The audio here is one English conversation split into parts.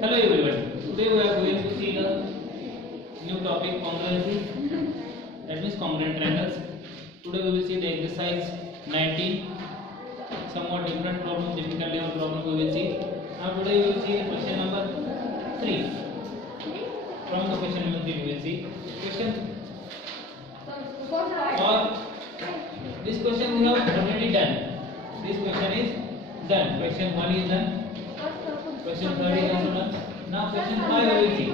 Hello everyone. Today we are going to see the new topic congruency. That means congruent triangles. Today we will see the exercise 19. Somewhat different problem, difficult level problem we will see. Now today we will see the question number 3. From the question number 3 we will see question. Or this question we have already done. This question is done. Question 1 is done. Question 3 is also done. Now question 5 we will see.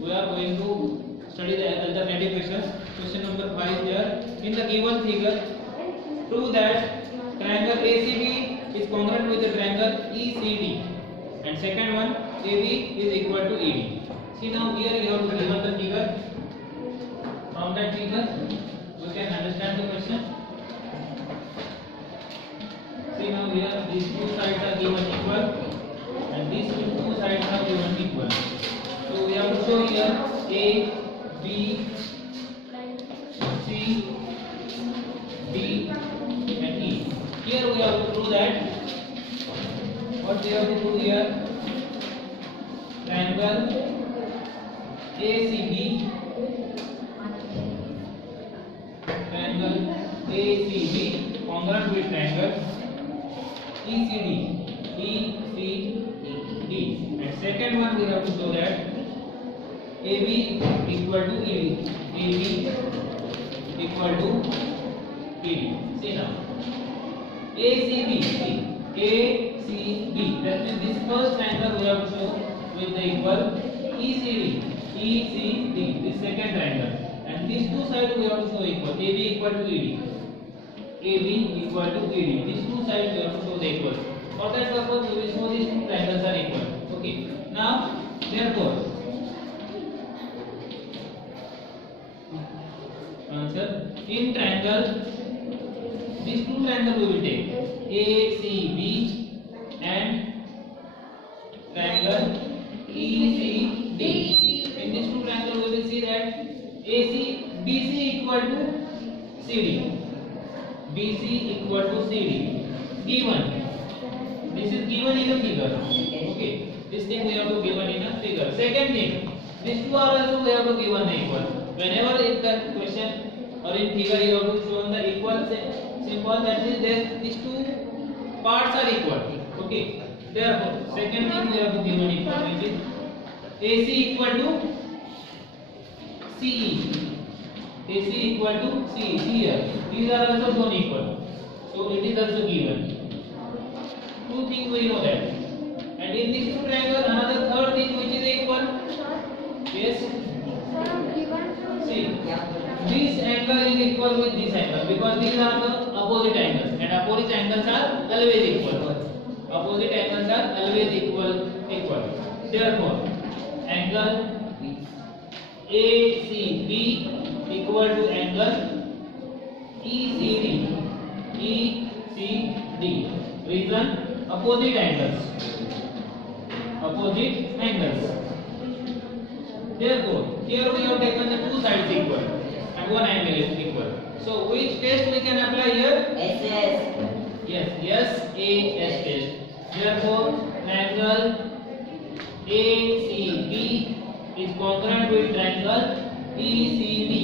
We are going to study the alternative questions. Question number 5 is there. In the given figure, prove that triangle ACB is congruent with the triangle ECD. And second one, AB is equal to ED. See now here you have to given the figure. From that figure, we can understand the question. See now here these two sides are given equal. And these two sides are given equal. So we have to show here A, B, C, D and E. Here we have to prove that what we have to do here, triangle ACB, congruent with triangle ECD. And second one we have to show that AB equal to ED. AB equal to ED. See now. ACB. That means this first triangle we have to show with the equal ECD. This second triangle. And these two sides we have to show equal. AB equal to ED. AB equal to ED. These two sides we have to show the equal. For that purpose, we will show these two triangles are equal. Okay. Now, therefore, answer in triangle, these two triangles we will take ACB and triangle ECD. In this two triangles, we will see that BC equal to CD. BC equal to CD. Given. This is given in a figure. Okay. This thing we have to given in a figure. Second thing, these two are also we have to given the equal. Whenever in the question or in figure you have to show the equal symbol, that is these two parts are equal. Okay. Therefore, second thing we have to given equal, which is AC equal to CE. AC equal to CE. Here, these are also shown equal. So it is also given. Two things we know that. And in this two triangle, another third thing which is equal. Yes. See, this angle is equal with this angle because these are the opposite angles, and opposite angles are always equal. Opposite angles are always equal. Therefore, angle ACB equal to angle ECD. Reason, opposite angles. Therefore, here we have taken the two sides equal and one angle is equal. So which test we can apply here? SAS. Yes, SAS test. Therefore, angle ACB is congruent with triangle ECD.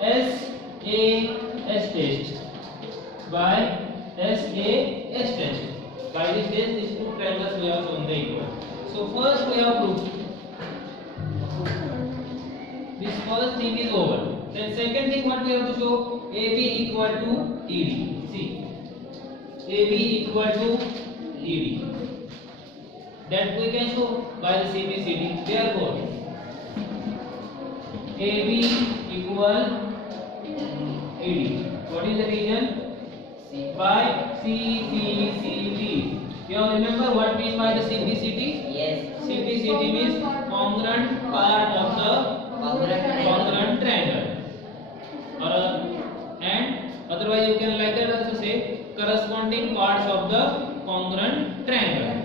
SAS test. By SAS test. By this test, these two triangles we have shown the equal. So first we have proved this first thing is over. Then second thing what we have to show, AB equal to ED. See, AB equal to ED. That we can show by the CBCD. Therefore, AB equal ED. What is the reason? By CBCD. You remember what mean by the CBCD? Yes. CBCD means congruent part of the congruent triangle. And otherwise you can like that also say corresponding parts of the congruent triangle.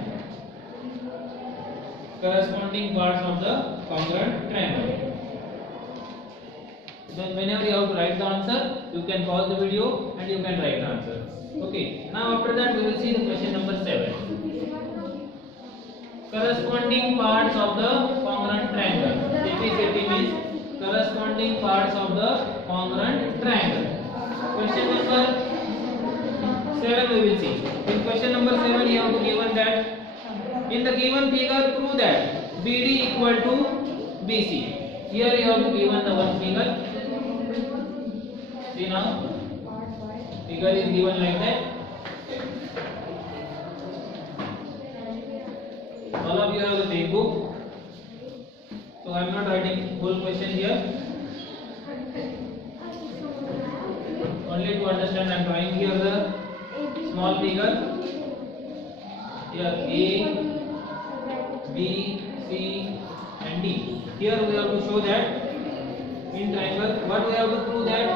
Then whenever you have to write the answer, you can pause the video and you can write the answer. Okay, now after that we will see the question number 7. Corresponding parts of the congruent triangle. CP means corresponding parts of the congruent triangle. Question number 7 we will see. In question number 7 you have to given that in the given figure prove that BD equal to BC. Here you have to given the one figure. See now, figure is given like that. All of you have the textbook, so I am not writing whole question here. Only to understand I am drawing here the small figure. Here A, B, C and D. Here we have to show that in triangle. What we have to prove that?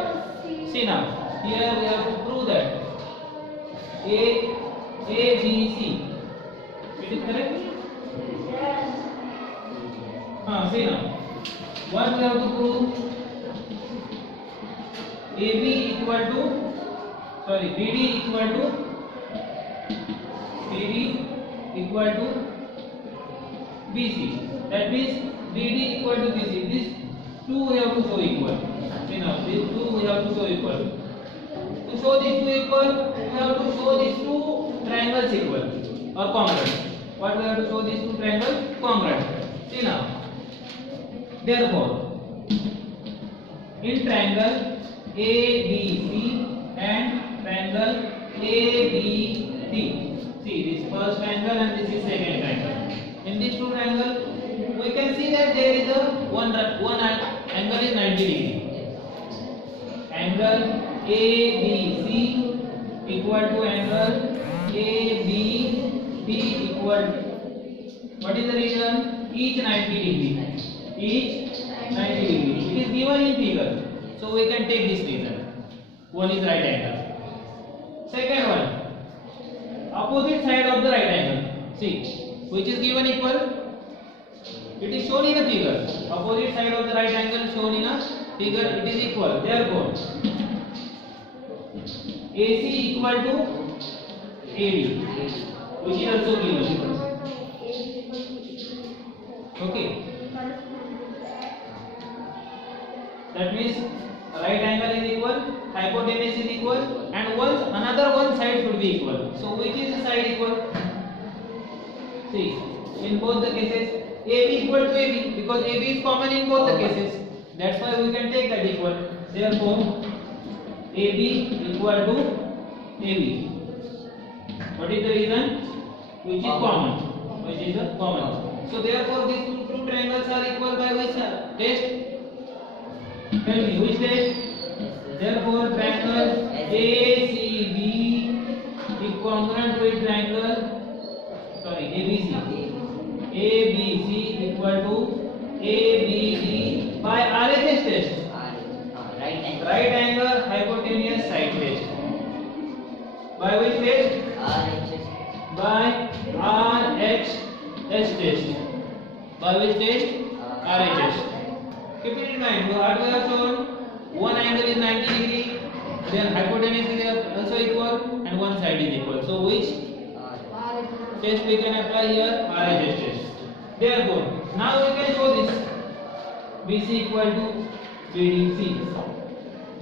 See now. Here we have to prove that A, B, C. It is correct? See now. What we have to prove? AB equal to BD equal to BC. That means BD equal to BC. These two we have to show equal. See now, these two we have to show equal. To show these two equal, we have to show these two triangles equal or congruent. What we have to show these two triangles? Congruent. See now. Therefore, in triangle ABC and triangle ABD. See, this first triangle and this is second triangle. In these two triangles, we can see that there is a one angle is 90 degree. Angle ABC equal to angle ABD equal. What is the reason? Each 90 degree. Each 90 degree. It is given in figure, so we can take this reason. One is right angle. Second one, opposite side of the right angle. See, which is given equal. It is shown in a figure. Opposite side of the right angle shown in a figure. It is equal. Therefore, AC equal to AD, which is also given. Okay. That means right angle is equal, hypotenuse is equal, and another one side should be equal. So which is the side equal? See, in both the cases, AB equal to AB because AB is common in both the cases. That's why we can take that equal. Therefore, AB equal to AB. What is the reason? Which is common. Which is the common. So therefore, these two triangles are equal by which test? Tell me which test? Therefore, triangle ACB is congruent with triangle ABC. ABC equal to ABD by RHS test. Right angle hypotenuse side test. By which test? RHS. By RHS test. By which test? RHS. Keep it in mind. What we have shown, one angle is 90 degree, then hypotenuse is also equal, and one side is equal. So which test we can apply here? RHS test. Therefore, now we can show this. BC equal to BDC.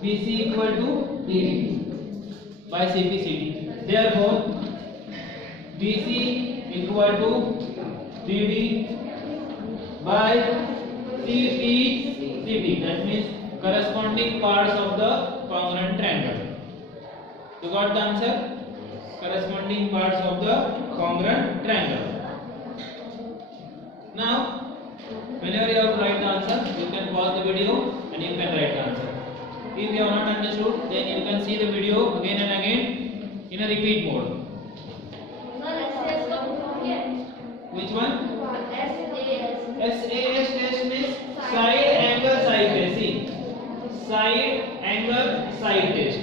BC equal to BD by CPCD. Therefore, BC equal to BD by CPCD. That means corresponding parts of the congruent triangle. You got the answer? Corresponding parts of the congruent triangle. Now, whenever you have to write the answer, you can pause the video and you can write the answer. If you have not understood, then you can see the video again and again in a repeat mode. Which one? SAS test means side angle side test. See, side angle side test.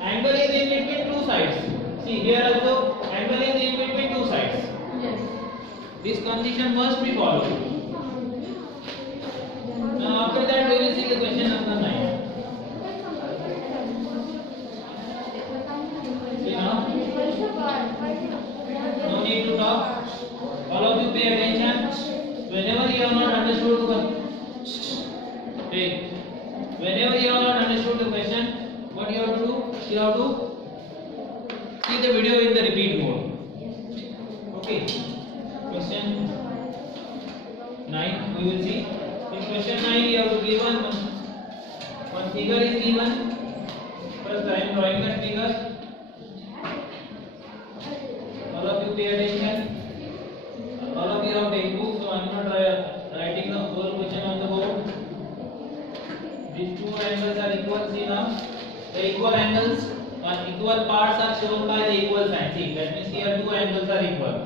Angle is in between two sides. See, here also angle is in between two sides. Yes. This condition must be followed. Now after that we will see the question number 9. have to see the video in the repeat mode. Okay. Question 9 we will see. In question 9 you have to give one figure is given. First I am drawing that figure. All of you pay attention. All of you have textbook, so I am not writing the whole question on the board. These two angles are equal. See now, the equal angles or equal parts are shown by the equal sign. See, that means here two angles are equal.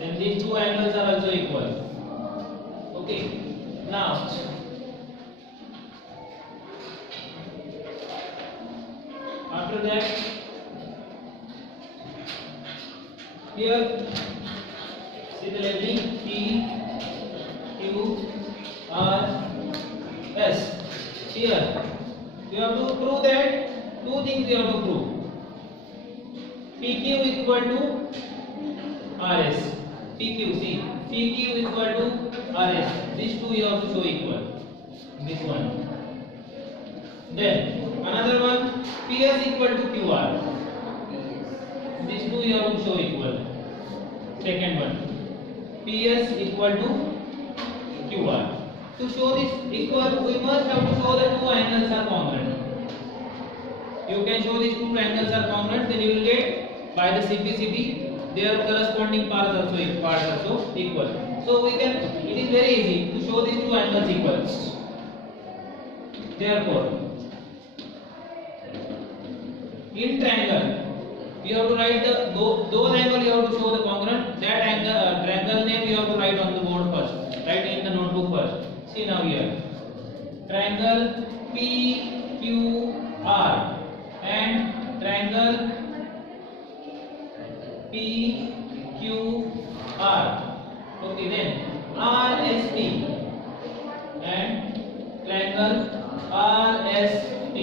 Then these two angles are also equal. Okay. Now, after that, here see the lettering P, Q, R, S. Here you have to prove that two things you have to prove. PQ equal to RS. PQ, see, PQ equal to RS. These two you have to show equal. This one. Then another one, PS equal to QR. These two you have to show equal. Second one, PS equal to QR. To show this equal, we must have to show that two angles are congruent. You can show these two angles are congruent, then you will get by the simplicity their corresponding parts also equal. So we can, it is very easy to show these two angles equal. Therefore, in triangle, you have to write those angles you have to show the congruent. That angle triangle name you have to write on the board first. Write in the notebook first. See now here, triangle PQR and triangle PQR. Okay, then RSP and triangle RSP.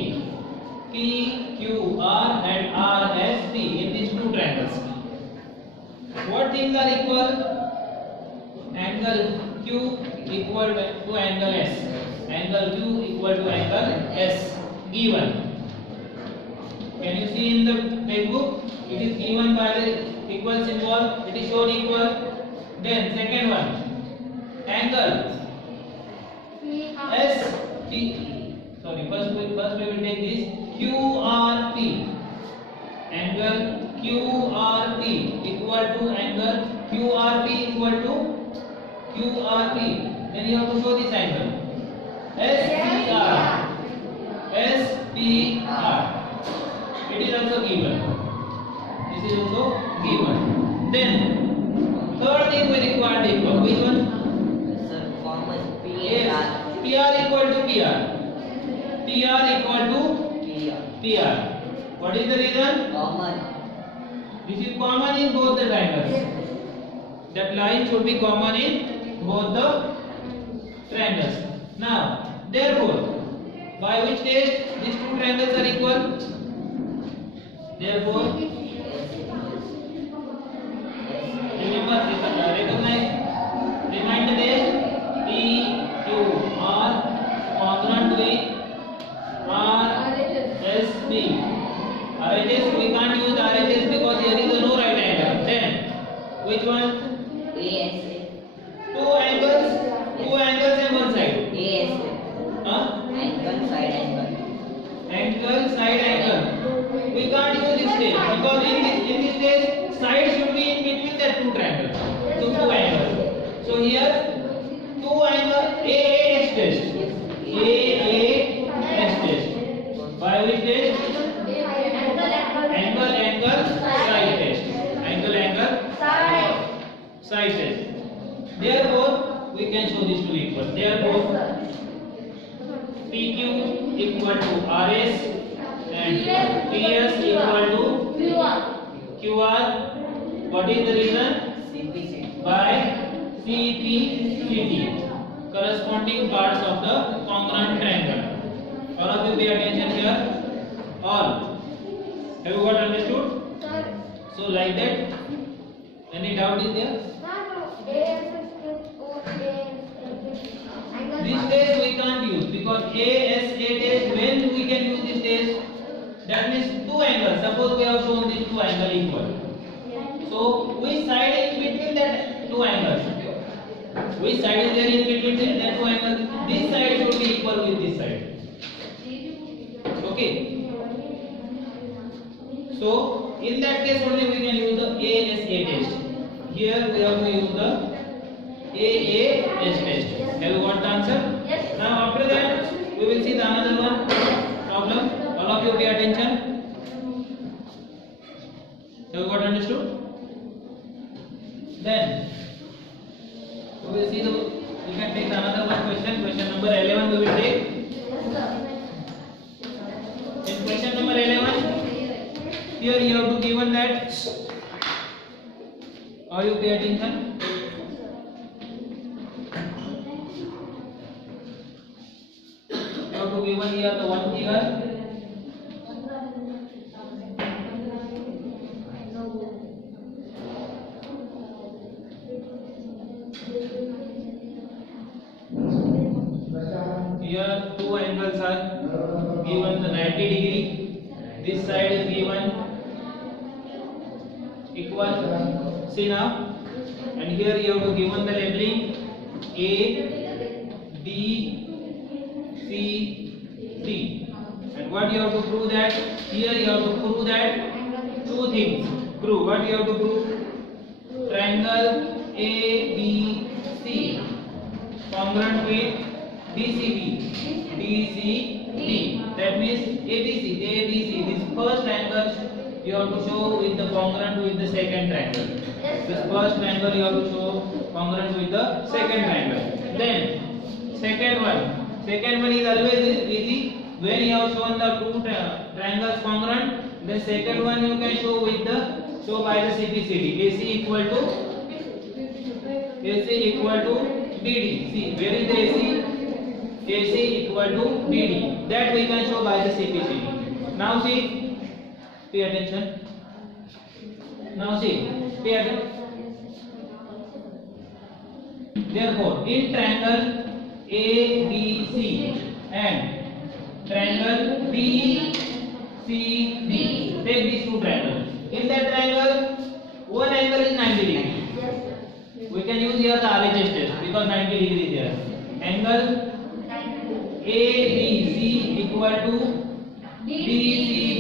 PQR and RSP in these two triangles. What things are equal? Angle Q equal to angle S. Angle Q equal to angle S given. Can you see in the textbook? It is given by the equal symbol. It is shown equal. Then second one, angle ST. Sorry, first we will take this QRP. Angle QRP equal to angle QRP equal to QRP. Then you have to show this angle SPR. SPR. It is also given. This is also given. Then third thing we require to equal. Which one? Sir, common Yes. PR equal to PR. PR equal to PR. What is the reason? common. This is common in both the triangles. That line should be common in both the triangles. Now, therefore, by which test these two triangles are equal? Therefore, remember, recognize, remind the test. P, Q, R congruent with RSP. RHS, we can't use RHS because here is a no right angle. Then, which one? ASA. Two angles and one side. ASA. Huh? Angle, side angle. Angle, side angle. We can't use this test because in this test, side should be in between the two triangles. So two angles. So here, two angles AAS test. AAS test. By which test? Angle, side test. Angle, side test. Therefore, we can show these two equal. Therefore, PQ equal to RS and PS equal to QR. What is the reason? CPC. By CPCT, corresponding parts of the congruent triangle. All of you pay attention here. All. Have you got understood? So like that. Any doubt is there? This test we can't use because ASA test. When we can use this test? That means two angles. Suppose we have shown these two angles equal. So which side is between that two angles? Which side is there in between that two angles? This side should be equal with this side. Okay. So in that case only we can use the ASA test. Here we have to use the AAS test. Have you got the answer? Yes. Now after that we will see the another one problem. All of you pay attention. Have you got understood? Then we will see the. We can take another one question. Question number 11 we will take. In question number 11, here you have to given that. Are you pay attention? You have to given here the one figure. Here two angles are given the 90 degree. This side is given equal. See now, and here you have to given the labeling A, B, C, D. And what you have to prove that? Here you have to prove that two things. Prove what you have to prove? Triangle ABC congruent with DCB. DCB. That means ABC. This first angle you have to show with the congruent with the second triangle. This first triangle you have to show congruent with the second triangle. Then second one is always easy. When you have shown the two triangles congruent, the second one you can show by the CPCD. AC equal to BD. See, where is the AC? AC equal to BD. That we can show by the CPCD. Now see, pay attention. Now see, pay attention. Therefore, in triangle ABC and triangle DCB, take these two triangles. In that triangle, one angle is 90 degree. We can use here the RHS test because 90 degree is there. Angle ABC equal to DCB.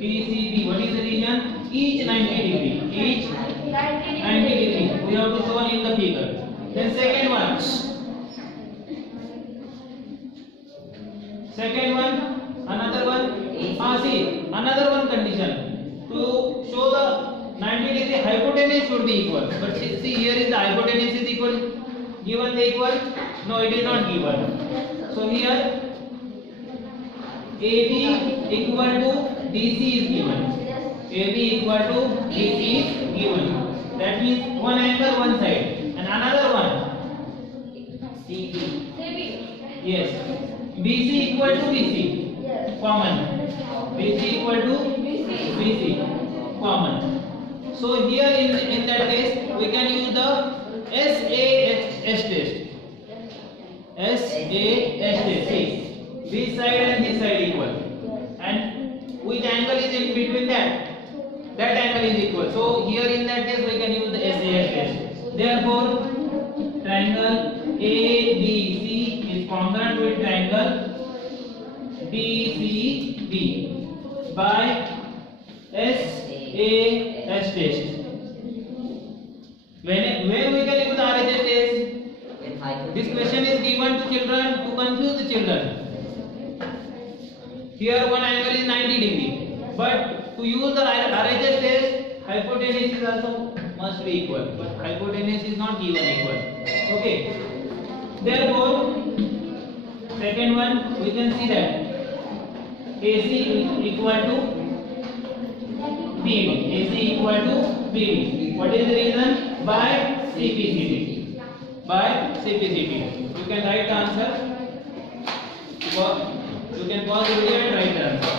DCB. What is the region? Each 90 degree. Each 90 degree. We have to show in the figure. Then second one. Another one. See, another one condition. To show the 90 degree hypotenuse should be equal. But see here is the hypotenuse is equal. Given the equal? No, it is not given. So here AB equal to DC is given. AB equal to DC is given. That means one angle one side and another one CB. yes BC equal to BC common. BC equal to BC common. So here in that case we can use the SAS test. SAS test. See, this side and this side equal, and which angle is in between that? That angle is equal. So here in that case we can use the SAS test. Therefore, triangle ABC is congruent with triangle DCB by SAS test. When we can use RHS test? This question is given to children to confuse the children. Here one angle is 90 degree, but to use the RHS test, hypotenuse is also must be equal, but hypotenuse is not given equal. Okay. Therefore, second one we can see that AC equal to BD. AC equal to BD. What is the reason? By CPCD. By CPCD. You can write the answer. You can pause the video and write the answer.